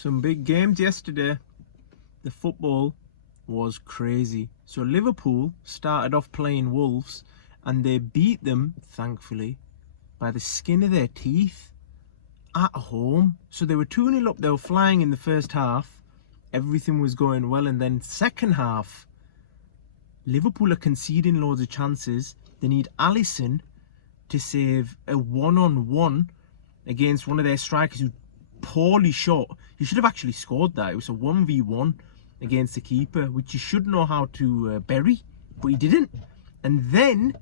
Some big games yesterday. The football was crazy. So Liverpool started off playing Wolves and they beat them, thankfully, by the skin of their teeth at home. So they were 2-0 up, they were flying in the first half. Everything was going well, and then second half, Liverpool are conceding loads of chances. They need Alisson to save a one-on-one against one of their strikers who poorly shot. He should have actually scored that. It was a 1v1 against the keeper, which you should know how to bury, but he didn't. And then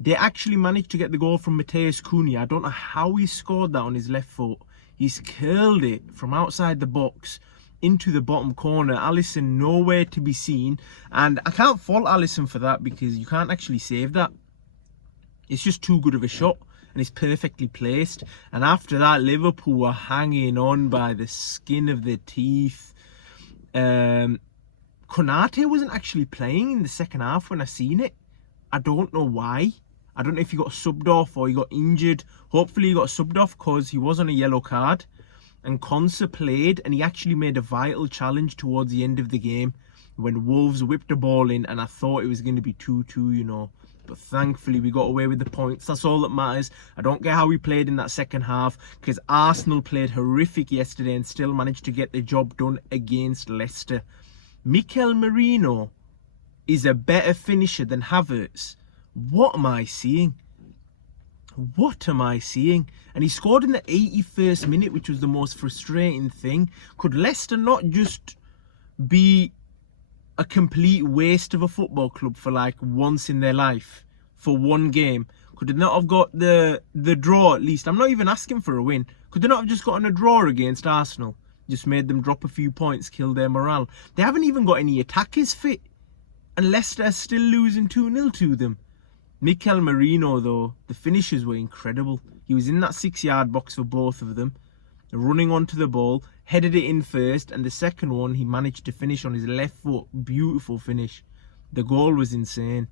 they actually managed to get the goal from Matheus Cunha. I don't know how he scored that on his left foot. He's curled it from outside the box into the bottom corner. Alisson nowhere to be seen, and I can't fault Alisson for that because you can't actually save that. It's just too good of a shot, and it's perfectly placed. And after that, Liverpool were hanging on by the skin of their teeth. Konate wasn't actually playing in the second half when I seen it. I don't know why. I don't know if he got subbed off or he got injured. Hopefully he got subbed off because he was on a yellow card. And Konsa played, and he actually made a vital challenge towards the end of the game when Wolves whipped the ball in, and I thought it was going to be 2-2, you know. But thankfully we got away with the points. That's all that matters. I don't get how we played in that second half, because Arsenal played horrific yesterday and still managed to get the job done against Leicester. Mikel Merino is a better finisher than Havertz. What am I seeing? What am I seeing? And he scored in the 81st minute, which was the most frustrating thing. Could Leicester not just be a complete waste of a football club for like once in their life, for one game? Could they not have got the draw at least? I'm not even asking for a win. Could they not have just gotten a draw against Arsenal? Just made them drop a few points, killed their morale. They haven't even got any attackers fit, and Leicester are still losing 2-0 to them. Mikel Merino, though, the finishes were incredible. He was in that 6-yard box for both of them, running onto the ball, headed it in first, and the second one he managed to finish on his left foot. Beautiful finish. The goal was insane.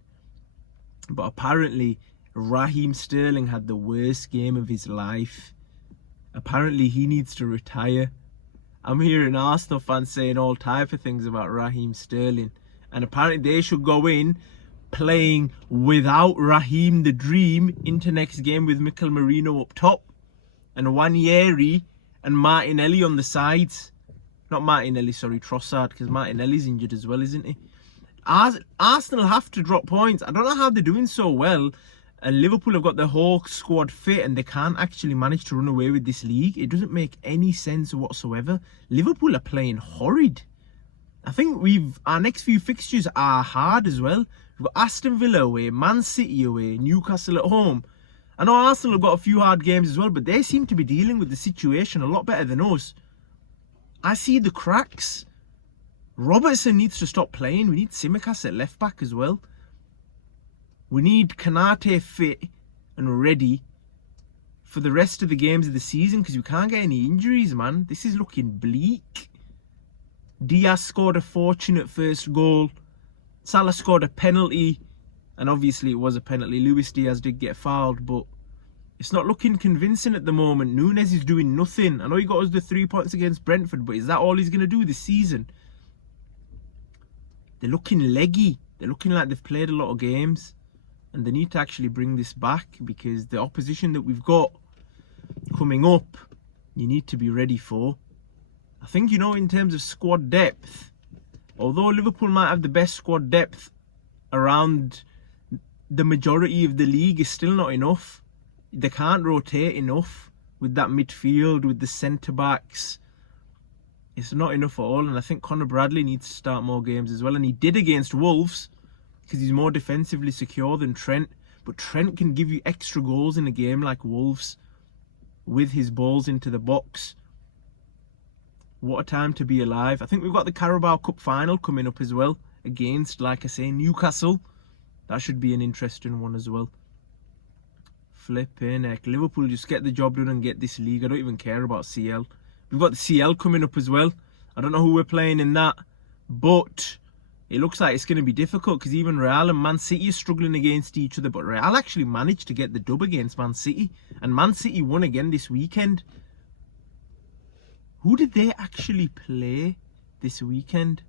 But apparently Raheem Sterling had the worst game of his life. Apparently he needs to retire. I'm hearing Arsenal fans saying all type of things about Raheem Sterling, and apparently they should go in playing without Raheem the Dream into next game with Mikel Merino up top and Wanyeri and Martinelli on the sides. Not Martinelli, sorry, Trossard, because Martinelli's injured as well, isn't he? Arsenal have to drop points. I don't know how they're doing so well, and Liverpool have got their whole squad fit and they can't actually manage to run away with this league. It doesn't make any sense whatsoever. Liverpool are playing horrid. I think our next few fixtures are hard as well. We've got Aston Villa away, Man City away, Newcastle at home. I know Arsenal have got a few hard games as well, but they seem to be dealing with the situation a lot better than us. I see the cracks. Robertson needs to stop playing. We need Tsimikas at left back as well. We need Konate fit and ready for the rest of the games of the season, because we can't get any injuries, man. This is looking bleak. Diaz scored a fortunate first goal. Salah scored a penalty, and obviously it was a penalty. Luis Diaz did get fouled, but it's not looking convincing at the moment. Nunes is doing nothing. I know he got us the 3 points against Brentford, but is that all he's going to do this season? They're looking leggy. They're looking like they've played a lot of games, and they need to actually bring this back, because the opposition that we've got coming up, you need to be ready for. I think, you know, in terms of squad depth, although Liverpool might have the best squad depth around the majority of the league, is still not enough. They can't rotate enough with that midfield, with the centre-backs. It's not enough at all, and I think Conor Bradley needs to start more games as well, and he did against Wolves, because he's more defensively secure than Trent. But Trent can give you extra goals in a game like Wolves with his balls into the box. What a time to be alive. I think we've got the Carabao Cup final coming up as well, against, like I say, Newcastle. That should be an interesting one as well. Flipping heck. Liverpool just get the job done and get this league. I don't even care about CL. We've got the CL coming up as well. I don't know who we're playing in that, but it looks like it's going to be difficult, because even Real and Man City are struggling against each other. But Real actually managed to get the dub against Man City, and Man City won again this weekend. Who did they actually play this weekend?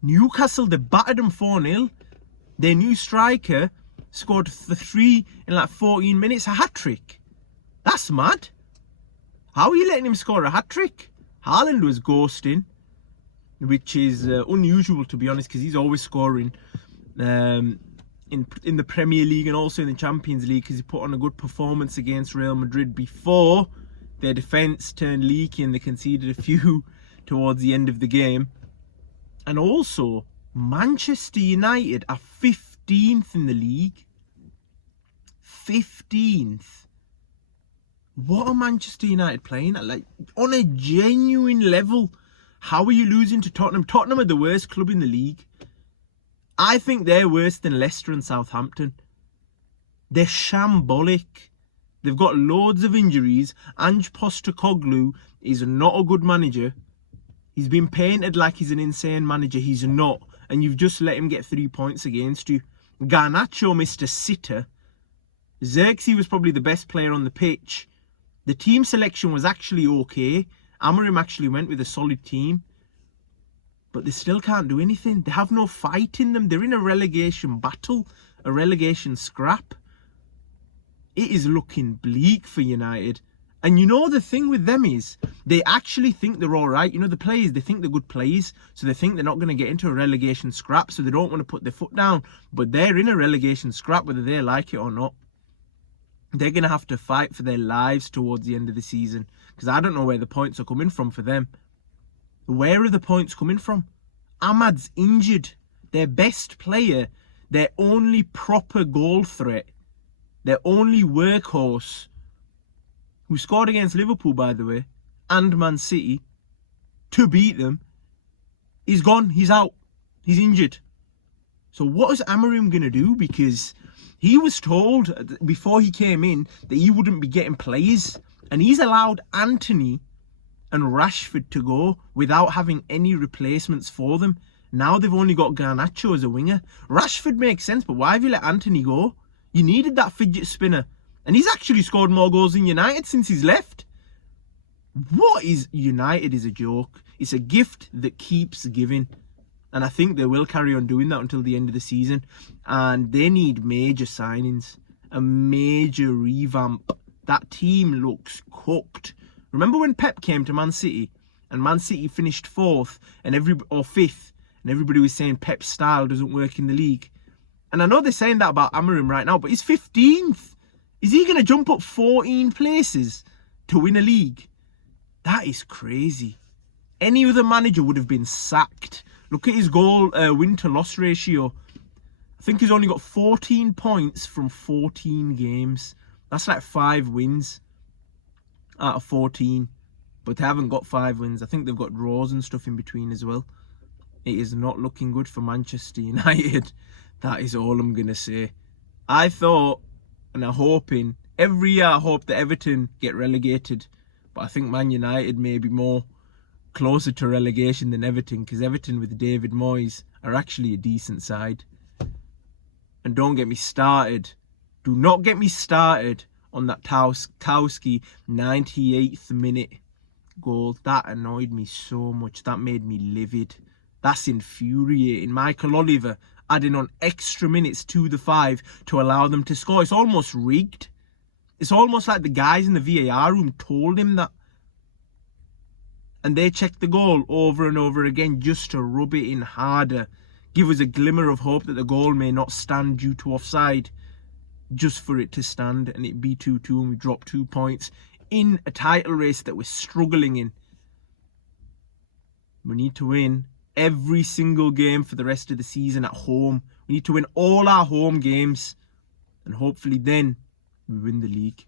Newcastle, they battered them 4-0. Their new striker scored the 3 in like 14 minutes, a hat-trick. That's mad. How are you letting him score a hat-trick? Haaland was ghosting, which is unusual, to be honest, because he's always scoring in the Premier League and also in the Champions League, because he put on a good performance against Real Madrid before their defence turned leaky and they conceded a few towards the end of the game. And also, Manchester United are 15th in the league. 15th. What are Manchester United playing at? Like, on a genuine level, how are you losing to Tottenham? Tottenham are the worst club in the league. I think they're worse than Leicester and Southampton. They're shambolic. They've got loads of injuries. Ange Postecoglou is not a good manager. He's been painted like he's an insane manager. He's not. And you've just let him get 3 points against you. Garnacho missed a sitter. Xerxes was probably the best player on the pitch. The team selection was actually okay. Amorim actually went with a solid team. But they still can't do anything. They have no fight in them. They're in a relegation battle. A relegation scrap. It is looking bleak for United. And you know the thing with them is, they actually think they're all right. You know, the players, they think they're good players. So they think they're not going to get into a relegation scrap. So they don't want to put their foot down. But they're in a relegation scrap, whether they like it or not. They're going to have to fight for their lives towards the end of the season. Because I don't know where the points are coming from for them. Where are the points coming from? Ahmad's injured. Their best player, their only proper goal threat, their only workhorse, who scored against Liverpool, by the way, and Man City, to beat them, he's gone, he's out, he's injured. So what is Amorim going to do? Because he was told before he came in that he wouldn't be getting players, and he's allowed Antony and Rashford to go without having any replacements for them. Now they've only got Garnacho as a winger. Rashford makes sense, but why have you let Antony go? You needed that fidget spinner. And he's actually scored more goals than United since he's left. What is United is a joke. It's a gift that keeps giving. And I think they will carry on doing that until the end of the season. And they need major signings. A major revamp. That team looks cooked. Remember when Pep came to Man City? And Man City finished 4th or 5th. And everybody was saying Pep's style doesn't work in the league. And I know they're saying that about Amorim right now, but he's 15th. Is he going to jump up 14 places to win a league? That is crazy. Any other manager would have been sacked. Look at his goal win-to-loss ratio. I think he's only got 14 points from 14 games. That's like 5 wins out of 14. But they haven't got 5 wins. I think they've got draws and stuff in between as well. It is not looking good for Manchester United. That is all I'm going to say. I thought, and I'm hoping, every year I hope that Everton get relegated. But I think Man United may be more closer to relegation than Everton, because Everton with David Moyes are actually a decent side. And don't get me started. Do not get me started on that Kowski 98th minute goal. That annoyed me so much. That made me livid. That's infuriating. Michael Oliver adding on extra minutes to the 5 to allow them to score. It's almost rigged. It's almost like the guys in the VAR room told him that. And they checked the goal over and over again just to rub it in harder. Give us a glimmer of hope that the goal may not stand due to offside. Just for it to stand and it be 2-2 and we drop 2 points in a title race that we're struggling in. We need to win every single game for the rest of the season at home. We need to win all our home games. And hopefully then we win the league.